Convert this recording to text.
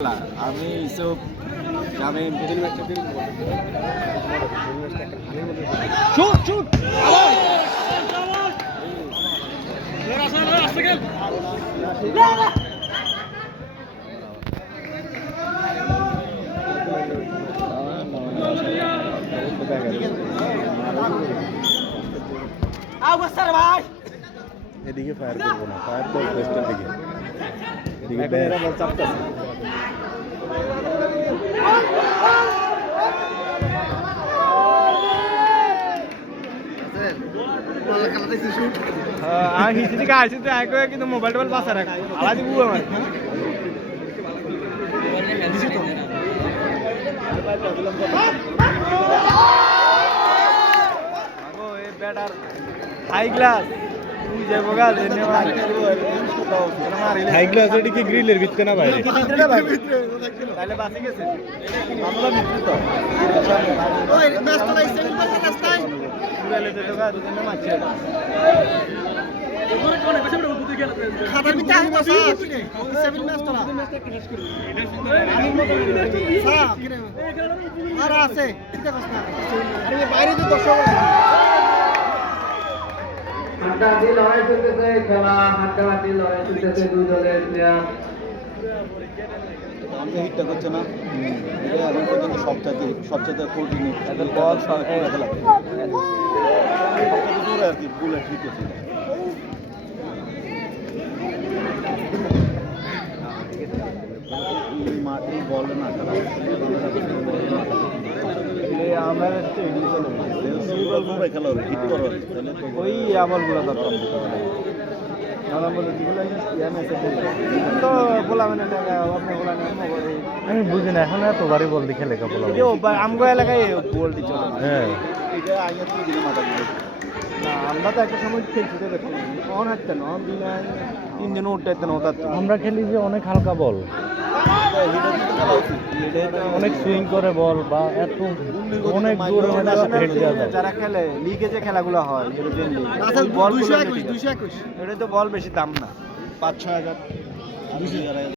আমি এইসব আমি এদিকে ফায়ার করবো না, ফায়ার তো পোস্টের দিকে। এদিকে বল চাপতেছে। আমি হিসি থেকে আসি তো আগে কিন্তু মোবাইল টোবাইল বাসা রাখ আলাদা বুয়া আমার ব্যাটার হাই ক্লাস তুই যাবো গা হাই গ্লাস এটি কি গ্রিলের ভিতরে না বাইরে? তাহলে বাসে গেছে মামলা ভিতরে তো মোবাইলে যেতে গা দুজনে মারছে খাতার ভিতরে আমি বসা সেভেন ম্যাচ তোলা আর আছে চিন্তা করছ না আরে বাইরে তো দর্শক হাড্ডাহাড্ডি লড়াই চলতেছে, খেলা হাড্ডাহাড্ডি লড়াই চলতেছে দুই দলের প্লেয়ার। আমাকে হিটটা করছে না, এটা এখন পর্যন্ত সবচাইতে কঠিন বল খেলা দূরে আর কি বুলেট হিট আছে। এই বল না খেলা আমার খেলা হিট করো তাহলে তো ওই আবার গুলা দরকার আমি বুঝি না, এখন এত বাড়ি বল দিয়ে খেলে কাপড়। আমগো এলাকায় বল দিচ্ছে হ্যাঁ, এটা আগে তুই দিলে মাথা দিলে না আমরা তো একটা সময় খেলছি দেখুন অন হাঁটতেন অন দিনে তিনজন উঠতেন ওটার আমরা খেলি যে অনেক হালকা বল, অনেক সুইং করে বল বা এত অনেক দূরে হেড দেওয়া যায়। যারা খেলে লিগে যে খেলাগুলো হয় বল 221 এটা তো বল বেশি দাম না 5-6 হাজার